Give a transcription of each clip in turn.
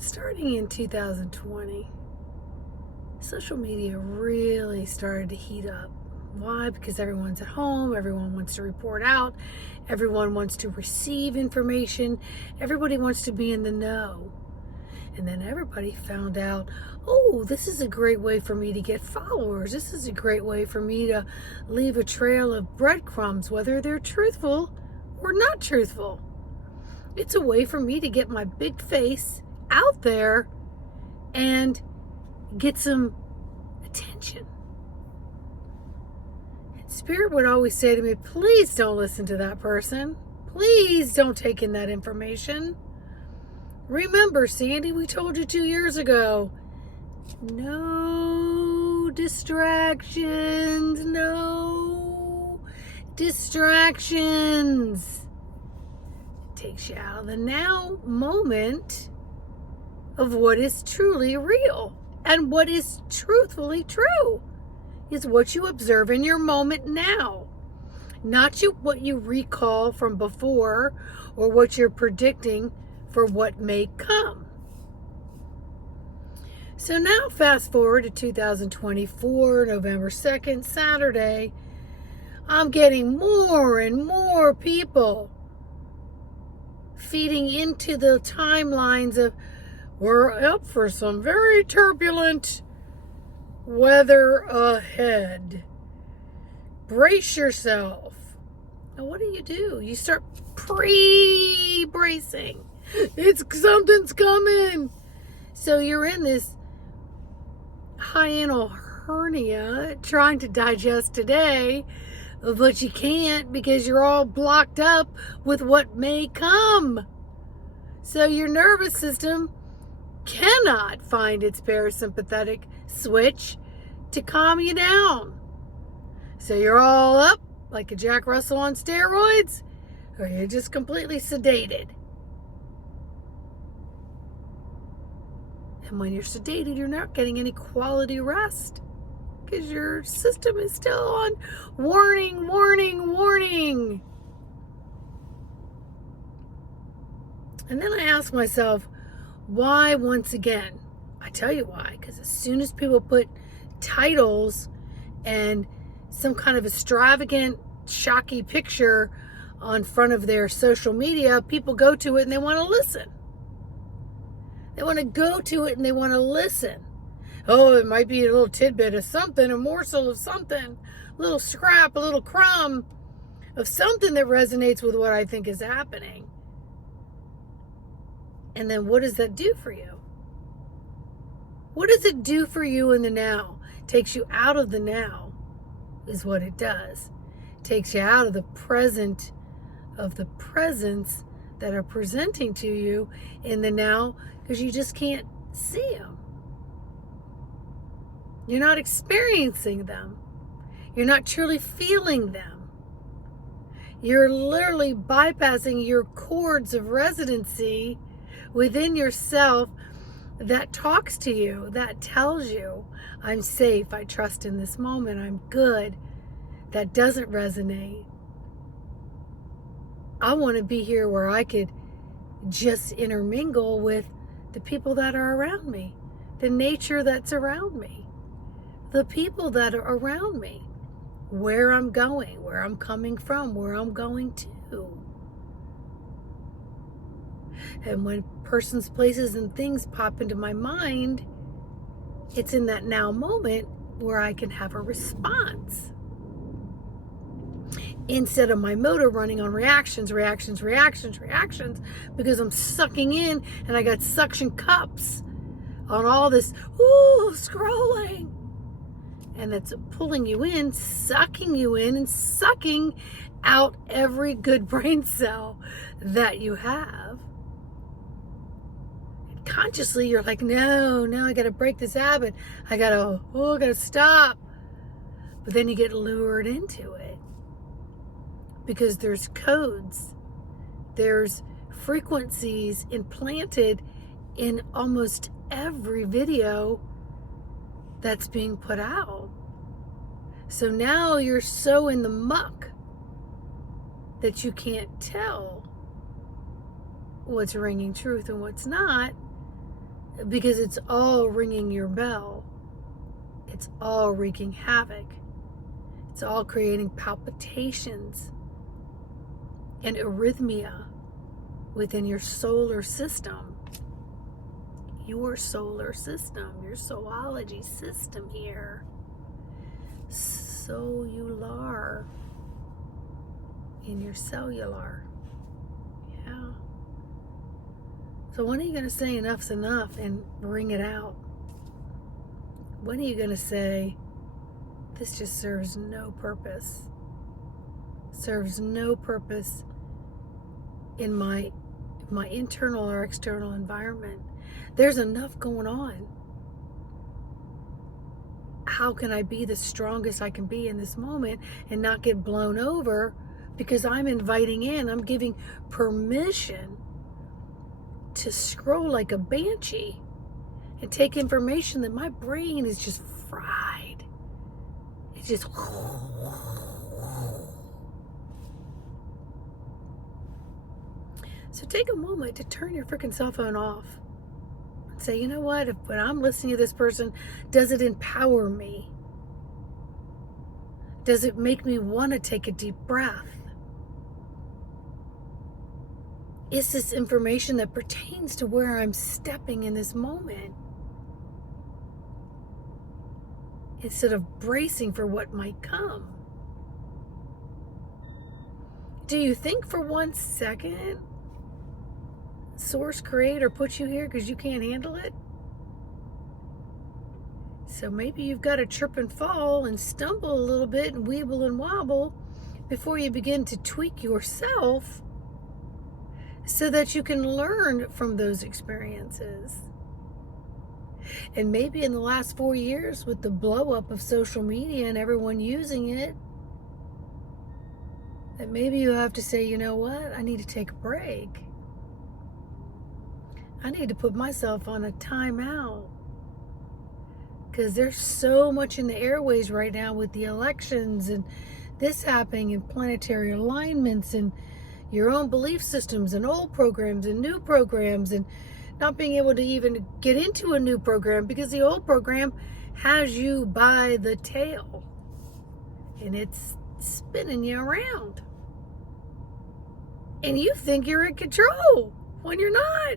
Starting in 2020, social media really started to heat up. Why? Because everyone's at home, everyone wants to report out, everyone wants to receive information, everybody wants to be in the know. And then everybody found out, oh, this is a great way for me to get followers. This is a great way for me to leave a trail of breadcrumbs, whether they're truthful or not truthful. It's a way for me to get my big face out there and get some attention. And Spirit would always say to me, please don't listen to that person. Please don't take in that information. Remember, Sandy, we told you 2 years ago, no distractions, no distractions. Takes you out of the now moment of what is truly real. And what is truthfully true is what you observe in your moment now. Not what you recall from before or what you're predicting for what may come. So now fast forward to 2024, November 2nd, Saturday. I'm getting more and more people feeding into the timelines of we're up for some very turbulent weather ahead. Brace yourself. Now what do? You start pre-bracing. Something's coming. So you're in this hiatal hernia trying to digest today, but you can't because you're all blocked up with what may come. So your nervous system cannot find its parasympathetic switch to calm you down. So you're all up like a Jack Russell on steroids, or you're just completely sedated. And when you're sedated, you're not getting any quality rest because your system is still on warning, warning, warning. And then I ask myself, why once again? I tell you why, because as soon as people put titles and some kind of extravagant, shocky picture on front of their social media, people go to it and they want to listen. They want to go to it and they want to listen. Oh, it might be a little tidbit of something, a morsel of something, a little scrap, a little crumb of something that resonates with what I think is happening. And then what does that do for you? What does it do for you in the now? Takes you out of the now is what it does. Takes you out of the present, of the presence that are presenting to you in the now, because you just can't see them. You're not experiencing them. You're not truly feeling them. You're literally bypassing your cords of residency within yourself that talks to you, that tells you, I'm safe, I trust in this moment, I'm good. That doesn't resonate. I want to be here where I could just intermingle with the people that are around me, the nature that's around me, the people that are around me, where I'm going, where I'm coming from, where I'm going to. And when persons, places, and things pop into my mind, it's in that now moment where I can have a response. Instead of my motor running on reactions, because I'm sucking in and I got suction cups on all this, scrolling. And that's pulling you in, sucking you in, and sucking out every good brain cell that you have. And consciously, you're like, no, I got to break this habit. I got to stop. But then you get lured into it. Because there's codes, there's frequencies implanted in almost every video that's being put out. So now you're so in the muck that you can't tell what's ringing truth and what's not, because it's all ringing your bell. It's all wreaking havoc. It's all creating palpitations and arrhythmia within your solar system. Your solar system, your soulology system here. Soulular. In your cellular. Yeah. So when are you going to say enough's enough and bring it out? When are you going to say, this just serves no purpose? Serves no purpose in my internal or external environment. There's enough going on. How can I be the strongest I can be in this moment and not get blown over? Because I'm inviting in, I'm giving permission to scroll like a banshee and take information that my brain is just fried. It's just... So take a moment to turn your freaking cell phone off. And say, you know what? When I'm listening to this person, does it empower me? Does it make me want to take a deep breath? Is this information that pertains to where I'm stepping in this moment? Instead of bracing for what might come. Do you think for 1 second Source Creator put you here because you can't handle it? So maybe you've got to trip and fall and stumble a little bit and weeble and wobble before you begin to tweak yourself so that you can learn from those experiences. And maybe in the last 4 years, with the blow up of social media and everyone using it, that maybe you have to say, you know what, I need to take a break. I need to put myself on a timeout. Because there's so much in the airways right now with the elections and this happening and planetary alignments and your own belief systems and old programs and new programs and not being able to even get into a new program because the old program has you by the tail and it's spinning you around. And you think you're in control when you're not.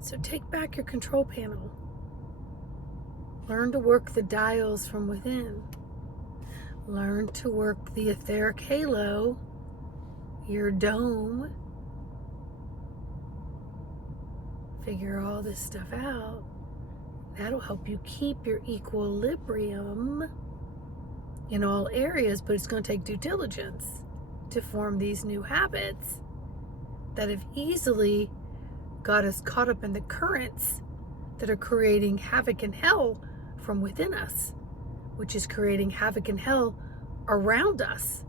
So take back your control panel. Learn to work the dials from within. Learn to work the etheric halo, your dome. Figure all this stuff out. That'll help you keep your equilibrium in all areas, but it's going to take due diligence to form these new habits that have easily got us caught up in the currents that are creating havoc and hell from within us, which is creating havoc and hell around us.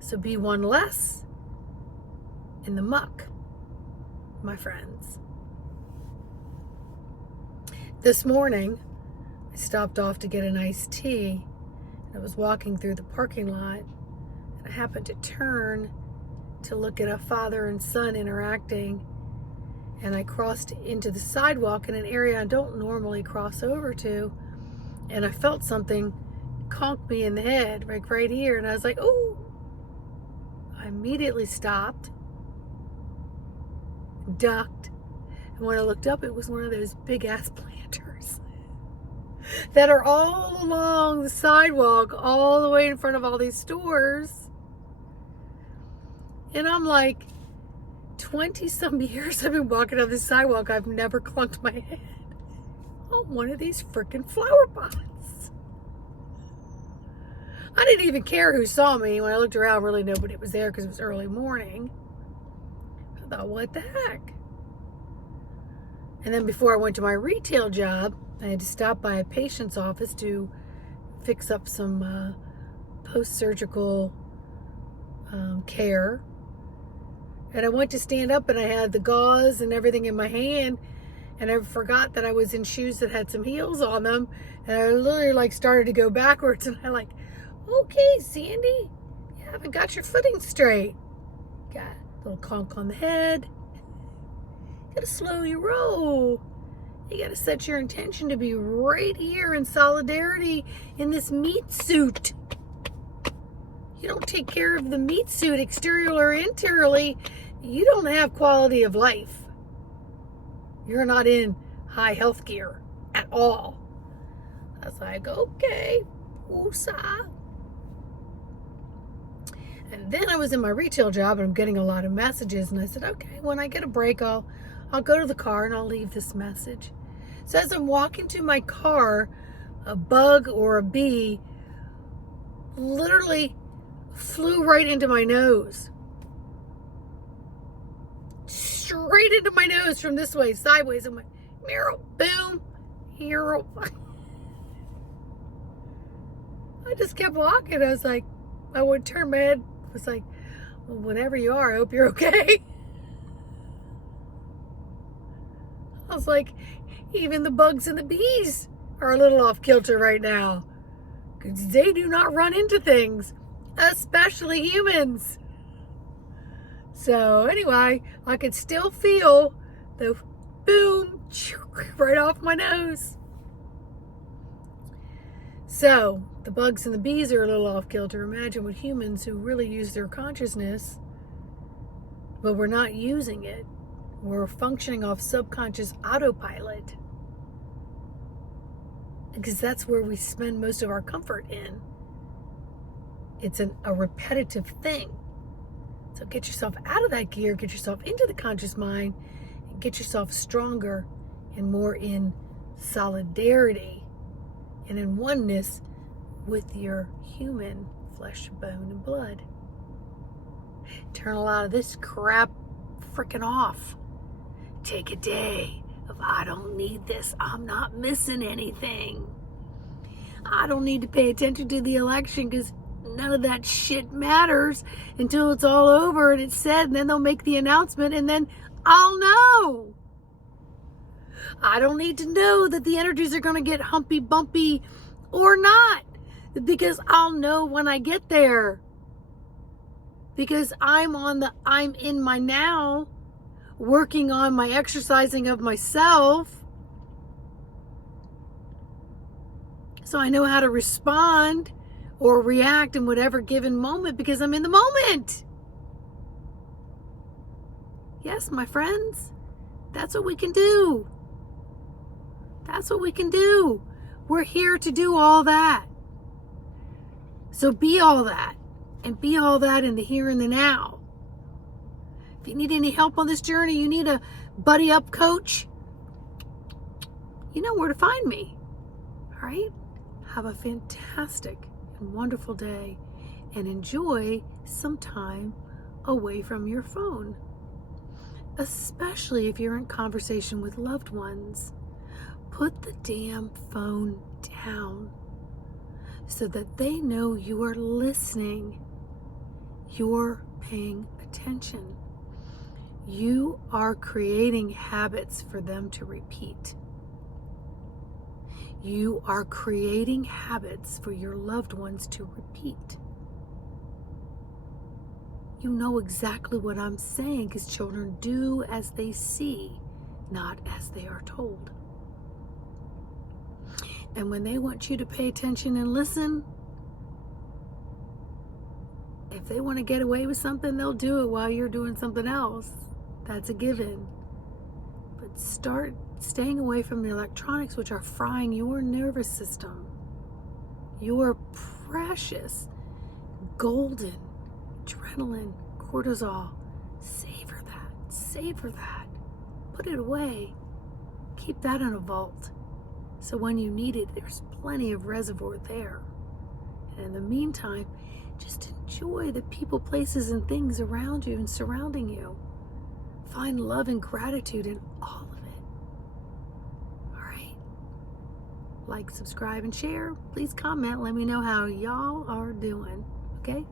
So be one less in the muck, my friends. This morning, I stopped off to get an iced tea. I was walking through the parking lot, and I happened to turn to look at a father and son interacting, and I crossed into the sidewalk in an area I don't normally cross over to, and I felt something conk me in the head, like right here, and I was like, oh! I immediately stopped, ducked, and when I looked up, it was one of those big-ass planters that are all along the sidewalk, all the way in front of all these stores. And I'm like, 20-some years I've been walking on this sidewalk, I've never clunked my head on one of these freaking flower pots. I didn't even care who saw me. When I looked around, really nobody was there because it was early morning. I thought, what the heck? And then before I went to my retail job, I had to stop by a patient's office to fix up some post-surgical care. And I went to stand up and I had the gauze and everything in my hand, and I forgot that I was in shoes that had some heels on them, and I literally started to go backwards, and okay, Sandy, you haven't got your footing straight. little conk on the head. You gotta slow your roll. You gotta set your intention to be right here in solidarity in this meat suit. You don't take care of the meat suit exteriorly or interiorly, you don't have quality of life. You're not in high health gear at all. I was like, okay, woosah. And then I was in my retail job and I'm getting a lot of messages, and I said, okay, when I get a break, I'll go to the car and I'll leave this message. So as I'm walking to my car, a bug or a bee literally flew right into my nose. Straight into my nose from this way, sideways. I'm like, Meryl, boom, hero. I just kept walking. I was like, I would turn my head. I was like, well, whatever you are, I hope you're okay. I was like, even the bugs and the bees are a little off kilter right now, because they do not run into things, especially humans. So anyway, I could still feel the boom right off my nose. So the bugs and the bees are a little off kilter. Imagine with humans who really use their consciousness, but we're not using it. We're functioning off subconscious autopilot, because that's where we spend most of our comfort in. It's a repetitive thing. So get yourself out of that gear, get yourself into the conscious mind, and get yourself stronger and more in solidarity and in oneness with your human flesh, bone, and blood. Turn a lot of this crap freaking off. Take a day of, I don't need this. I'm not missing anything. I don't need to pay attention to the election because none of that shit matters until it's all over and it's said, and then they'll make the announcement and then I'll know. I don't need to know that the energies are going to get humpy bumpy or not, because I'll know when I get there. Because I'm in my now, working on my exercising of myself. So I know how to respond or react in whatever given moment because I'm in the moment. Yes, my friends, that's what we can do. That's what we can do. We're here to do all that. So be all that, and be all that in the here and the now. If you need any help on this journey, you need a buddy up coach, you know where to find me. All right? Have a fantastic and wonderful day, and enjoy some time away from your phone, especially if you're in conversation with loved ones. Put the damn phone down so that they know you are listening. You're paying attention. You are creating habits for them to repeat. You are creating habits for your loved ones to repeat. You know exactly what I'm saying, because children do as they see, not as they are told. And when they want you to pay attention and listen, if they want to get away with something, they'll do it while you're doing something else. That's a given. But start staying away from the electronics, which are frying your nervous system. Your precious, golden adrenaline, cortisol. Savor that. Savor that. Put it away. Keep that in a vault. So when you need it, there's plenty of reservoir there. And in the meantime, just enjoy the people, places, and things around you and surrounding you. Find love and gratitude in all of it. All right? Like, subscribe, and share. Please comment. Let me know how y'all are doing. Okay?